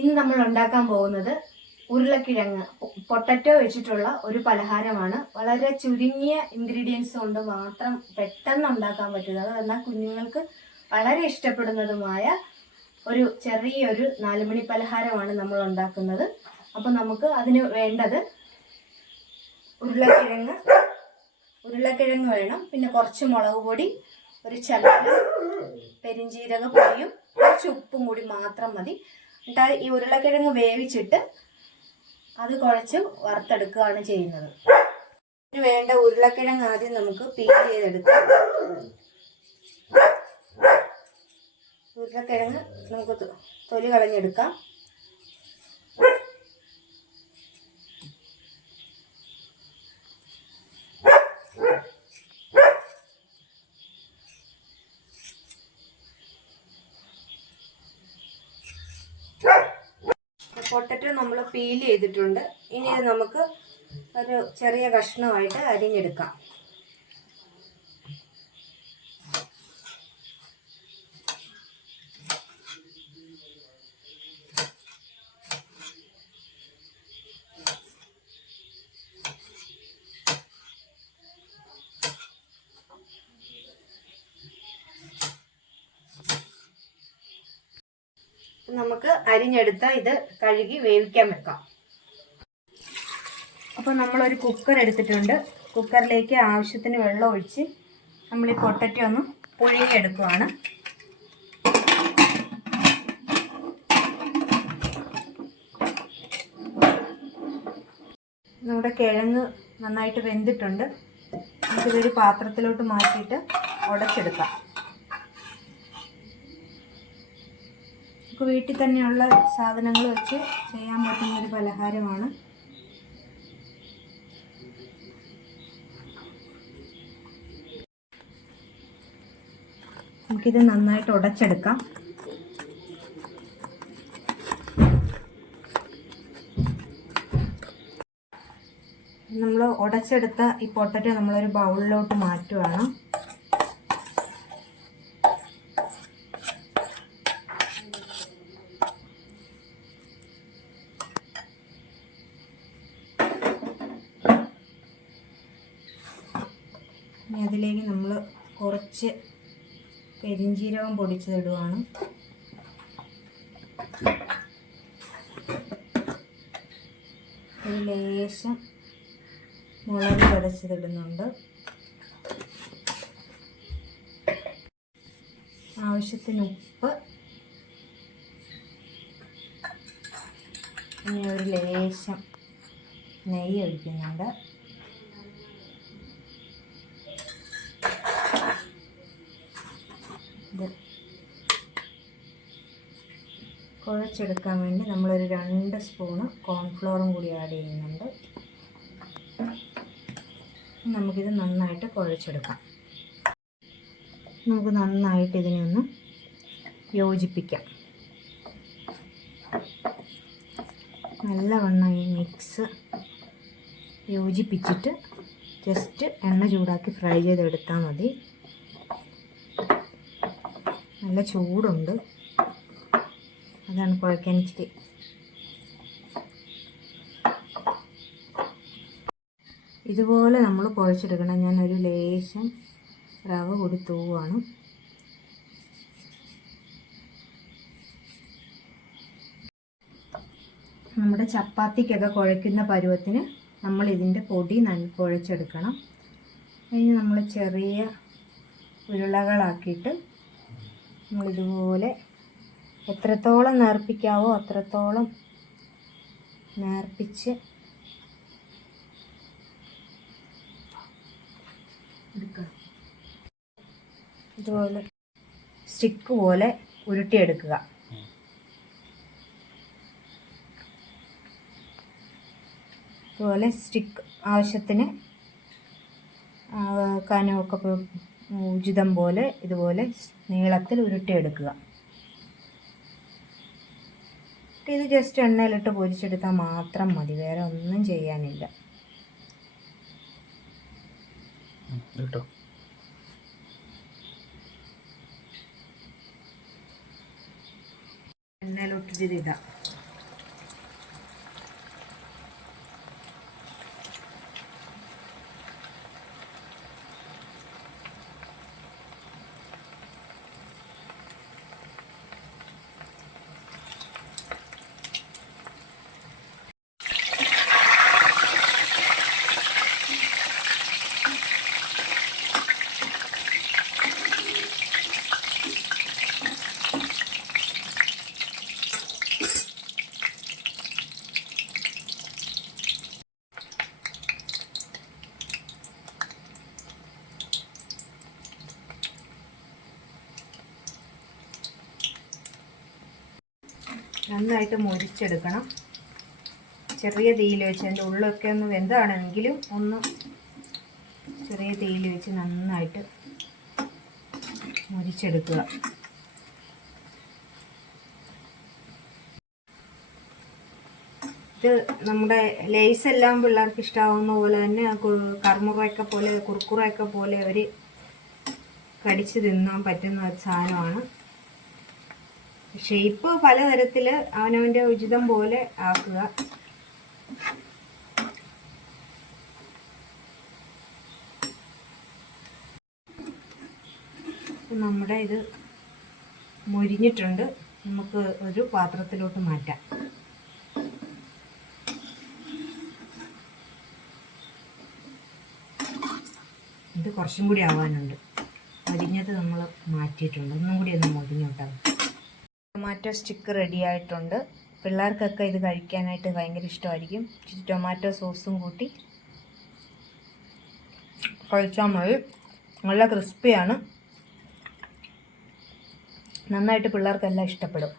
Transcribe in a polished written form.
ഇന്ന് നമ്മൾ ഉണ്ടാക്കാൻ പോകുന്നത് ഉരുളക്കിഴങ്ങ് പൊട്ടറ്റോ വെച്ചിട്ടുള്ള ഒരു പലഹാരമാണ്. വളരെ ചുരുങ്ങിയ ഇൻഗ്രീഡിയൻസ് കൊണ്ട് മാത്രം പെട്ടെന്ന് ഉണ്ടാക്കാൻ പറ്റുന്നത്, എന്നാൽ കുഞ്ഞുങ്ങൾക്ക് വളരെ ഇഷ്ടപ്പെടുന്നതുമായ ഒരു ചെറിയൊരു 4 മണി പലഹാരമാണ് നമ്മൾ ഉണ്ടാക്കുന്നത്. അപ്പോൾ നമുക്ക് അതിന് വേണ്ടത് ഉരുളക്കിഴങ്ങ് വേണം, പിന്നെ കുറച്ച് മുളക് പൊടി, ഒരു ശകലം പെരിഞ്ജീരക പൊടിയും കുറച്ച് ഉപ്പും കൂടി മാത്രം മതി. എന്നിട്ട് ഈ ഉരുളക്കിഴങ്ങ് വേവിച്ചിട്ട് അത് കുഴച്ച് വറുത്തെടുക്കുകയാണ് ചെയ്യുന്നത്. ഇതിന് വേണ്ട ഉരുളക്കിഴങ്ങ് ആദ്യം നമുക്ക് പീൽ ചെയ്തെടുക്കാം. ഉരുളക്കിഴങ്ങ് നമുക്ക് തൊലി കളഞ്ഞെടുക്കാം. പൊട്ടറ്റോ നമ്മൾ പീൽ ചെയ്തിട്ടുണ്ട്. ഇനി ഇത് നമുക്ക് ഒരു ചെറിയ കഷ്ണമായിട്ട് അരിഞ്ഞെടുക്കാം. നമുക്ക് അരിഞ്ഞെടുത്ത ഇത് കഴുകി വേവിക്കാൻ വെക്കാം. അപ്പോൾ നമ്മളൊരു കുക്കർ എടുത്തിട്ടുണ്ട്. കുക്കറിലേക്ക് ആവശ്യത്തിന് വെള്ളം ഒഴിച്ച് നമ്മൾ ഈ പൊട്ടറ്റോ ഒന്ന് പുഴുങ്ങിയെടുക്കുവാണ്. നമ്മുടെ കിഴങ്ങ് നന്നായിട്ട് വെന്തിട്ടുണ്ട്. നമുക്കിതൊരു പാത്രത്തിലോട്ട് മാറ്റിയിട്ട് ഉടച്ചെടുക്കാം. വീട്ടിൽ തന്നെയുള്ള സാധനങ്ങൾ വെച്ച് ചെയ്യാൻ പറ്റുന്ന ഒരു പലഹാരമാണ്. നമുക്കിത് നന്നായിട്ട് ഉടച്ചെടുക്കാം. നമ്മൾ ഉടച്ചെടുത്ത ഈ പൊട്ടറ്റോ നമ്മളൊരു ബൗളിലോട്ട് മാറ്റുകയാണ്. ഇനി അതിലേക്ക് നമ്മൾ കുറച്ച് പെരിഞ്ജീരകം പൊടിച്ചതിടുകയാണ്. ഒരു ലേശം മുളക് ചതച്ചതിടുന്നുണ്ട്. ആവശ്യത്തിന് ഉപ്പ്, ഇനി ഒരു ലേശം നെയ്യ് ഒഴിക്കുന്നുണ്ട്. കുഴച്ചെടുക്കാൻ വേണ്ടി നമ്മളൊരു 2 സ്പൂണ് കോൺഫ്ലോറും കൂടി ആഡ് ചെയ്യുന്നുണ്ട്. നമുക്കിത് നന്നായിട്ട് കുഴച്ചെടുക്കാം. നമുക്ക് നന്നായിട്ട് ഇതിനെ ഒന്ന് യോജിപ്പിക്കാം. നല്ലവണ്ണം ഈ മിക്സ് യോജിപ്പിച്ചിട്ട് ജസ്റ്റ് എണ്ണ ചൂടാക്കി ഫ്രൈ ചെയ്തെടുത്താൽ മതി. നല്ല ചൂടുണ്ട്, അതാണ് കുഴക്കാൻ ഇച്ചിരി. ഇതുപോലെ നമ്മൾ കുഴച്ചെടുക്കണം. ഞാനൊരു ലേശം റവ കൂടി തൂവാണ്. നമ്മുടെ ചപ്പാത്തിക്കൊക്കെ കുഴയ്ക്കുന്ന പരുവത്തിന് നമ്മൾ ഇതിൻ്റെ പൊടി കുഴച്ചെടുക്കണം. അതിന് നമ്മൾ ചെറിയ ഉരുളകളാക്കിയിട്ട് നമ്മളിതുപോലെ എത്രത്തോളം നേർപ്പിക്കാവോ അത്രത്തോളം നേർപ്പിച്ച് എടുക്കണം. ഇതുപോലെ സ്റ്റിക്ക് പോലെ ഉരുട്ടിയെടുക്കുക. ഇതുപോലെ സ്റ്റിക്ക് ആവശ്യത്തിന് കനമൊക്കെ ഉചിതം പോലെ ഇതുപോലെ നീളത്തിൽ ഉരുട്ടിയെടുക്കുക. ഇത് ജസ്റ്റ് എണ്ണയിലിട്ട് പൊരിച്ചെടുത്താൽ മാത്രം മതി, വേറെ ഒന്നും ചെയ്യാനില്ല. എണ്ണയിലിട്ടിട്ട് ഇടാം. നന്നായിട്ട് മൊരിച്ചെടുക്കണം. ചെറിയ തീയിൽ വെച്ച് അതിൻ്റെ ഉള്ളൊക്കെ ഒന്ന് വെന്താണെങ്കിലും ഒന്ന് ചെറിയ തീയിൽ വെച്ച് നന്നായിട്ട് മൊരിച്ചെടുക്കുക. ഇത് നമ്മുടെ ലേസ് എല്ലാം പിള്ളേർക്ക് ഇഷ്ടമാവുന്ന പോലെ തന്നെ കർമുറയൊക്കെ പോലെ കുർക്കുറയൊക്കെ പോലെ അവർ കടിച്ച് തിന്നാൻ പറ്റുന്ന ഒരു സാധനമാണ്. ഷേപ്പ് പലതരത്തിൽ അവനവൻ്റെ ഉചിതം പോലെ ആക്കുക. നമ്മുടെ ഇത് മൊരിഞ്ഞിട്ടുണ്ട്. നമുക്ക് ഒരു പാത്രത്തിലോട്ട് മാറ്റാം. ഇത് കുറച്ചും കൂടി ആവാനുണ്ട്. മൊരിഞ്ഞത് നമ്മൾ മാറ്റിയിട്ടുണ്ട്. ഒന്നും കൂടി ഒന്ന് മൊരിഞ്ഞോട്ടാം. ടൊമാറ്റോ സ്റ്റിക്ക് റെഡി ആയിട്ടുണ്ട്. പിള്ളേർക്കൊക്കെ ഇത് കഴിക്കാനായിട്ട് ഭയങ്കര ഇഷ്ടമായിരിക്കും. ഇച്ചിരി ടൊമാറ്റോ സോസും കൂട്ടി കഴിച്ചാൽ മതി. നല്ല ക്രിസ്പിയാണ്. നന്നായിട്ട് പിള്ളേർക്കെല്ലാം ഇഷ്ടപ്പെടും.